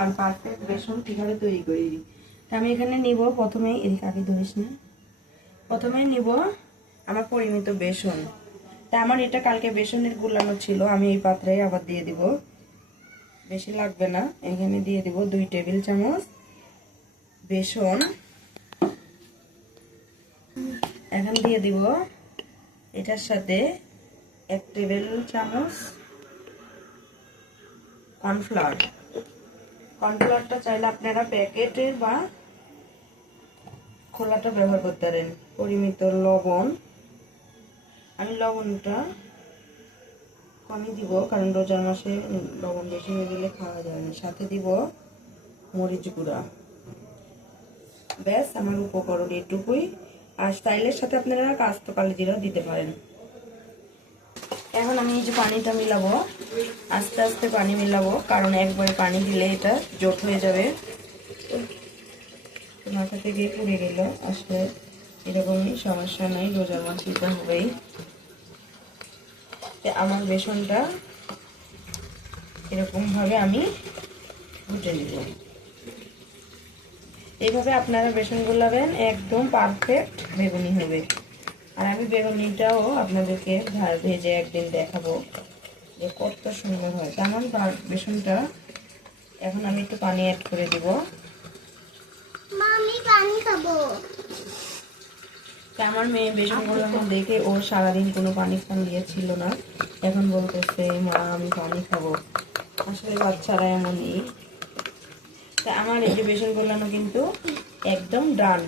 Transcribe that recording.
আর perfect বেসন কিভাবে তৈরি করি। আমি এখানে নিব প্রথমেই, এদিকে আগে ধরিস না, প্রথমেই নিব আমার পরিমিত বেসন। তা আমার এটা কালকে বেসনের গুলানো ছিল, আমি এই পাত্রে আবার দিয়ে দিব, বেশি লাগবে না। এখানে দিয়ে দিব 2 টেবিল চামচ বেসন। এখন দিয়ে দিব এটার সাথে 1 টেবিল চামচ কর্নফ্লাওয়ার। কর্নফ্লাওয়ারটা চাইলে আপনারা প্যাকেটের বা খোলাটা ব্যবহার করতে পারেন। পরিমিত লবণ, আমি লবণটা কমই দিব কারণ রোজার মাসে লবণ বেশি হয়ে গেলে খাওয়া যায় না। সাথে দিব মরিচ গুঁড়া। ব্যাস আমার উপকরণ এটুকুই। আর স্টাইলের সাথে আপনারা কাস্ত কালি জিরাও দিতে পারেন। এখন আমি এই যে পানিটা মিলাবো, আস্তে আস্তে পানি মিলাবো, কারণ একবারে পানি দিলে এটা জোট হয়ে যাবে। মাথা থেকে পুড়ে গেল, আসলে এরকমই সমস্যা নেই, রোজার মাছ দিতে হবেই। আমার বেসনটা এরকম ভাবে আমি ঘুটে নিব। এইভাবে আপনারা বেসন গুলাবেন, একদম পারফেক্ট বেগুনি হবে। আর আমি বেগুনিটাও আপনাদেরকে ভেজে একদিন দেখাবো যে কত সুন্দর হয়। তেমন বেসনটা এখন আমি একটু পানি অ্যাড করে দিব। আমি পানি খাবো। আমার মেয়ে বেসনগুলো দেখে ও সারাদিন কোনো পানি খান দিয়েছিল না, এখন বলতেছে মা আমি পানি খাবো। আসলে বাচ্চারা এমনই। তা আমার এই যে বেসন গোলানো কিন্তু একদম ডান।